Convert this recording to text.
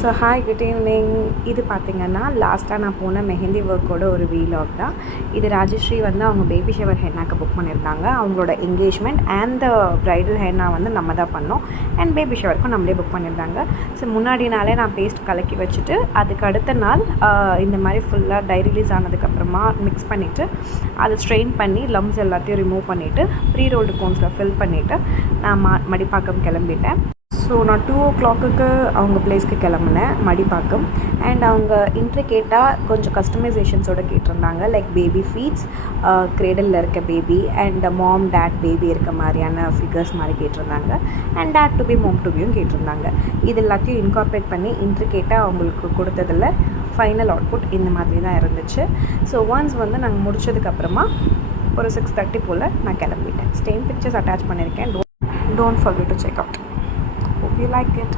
So hi good evening. இது பார்த்திங்கன்னா லாஸ்ட்டாக நான் போன மெஹந்தி ஒர்க்கோட ஒரு வீலாக் தான் இது. ராஜஸ்ரீ வந்து அவங்க பேபி ஷவர் ஹென்னாக்கு புக் பண்ணியிருந்தாங்க. அவங்களோட என்கேஜ்மெண்ட் அண்ட் ப்ரைடல் ஹென்னா வந்து நம்ம தான் பண்ணோம், அண்ட் பேபி ஷவருக்கும் நம்மளே புக் பண்ணியிருந்தாங்க. ஸோ முன்னாடி நாளே நான் பேஸ்ட் கலக்கி வச்சுட்டு அதுக்கு அடுத்த நாள் இந்த மாதிரி ஃபுல்லாக டை ரிலீஸ் ஆனதுக்கப்புறமா மிக்ஸ் பண்ணிவிட்டு அதை ஸ்ட்ரெயின் பண்ணி லம்ஸ் எல்லாத்தையும் ரிமூவ் பண்ணிவிட்டு ப்ரீ ரோல்டு கோன்ஸில் ஃபில் பண்ணிவிட்டு நான் மடிப்பாக்கம் கிளம்பிட்டேன். ஸோ நான் 2 o'clock அவங்க பிளேஸ்க்கு கிளம்புனேன், மடிப்பாக்கம். அண்ட் அவங்க இன்ட்ரிகேட்டாக கொஞ்சம் கஸ்டமைசேஷன்ஸோடு கேட்டிருந்தாங்க. லைக் பேபி ஃபீட்ஸ், கிரேடலில் இருக்க baby and mom dad baby இருக்க மாதிரியான ஃபிகர்ஸ் மாதிரி கேட்டிருந்தாங்க. And dad to be mom to பியும் கேட்டிருந்தாங்க. இது எல்லாத்தையும் இன்கார்பரேட் பண்ணி இன்ட்ரிகேட்டாக அவங்களுக்கு கொடுத்ததில் ஃபைனல் அவுட்புட் இந்த மாதிரி தான் இருந்துச்சு. ஸோ ஒன்ஸ் வந்து நாங்கள் முடிச்சதுக்கப்புறமா ஒரு 6:30 போல் நான் கிளம்பிட்டேன். ஸ்டெயின் பிக்சர்ஸ் அட்டாச் பண்ணியிருக்கேன். Don't forget to check out. Hope you like it.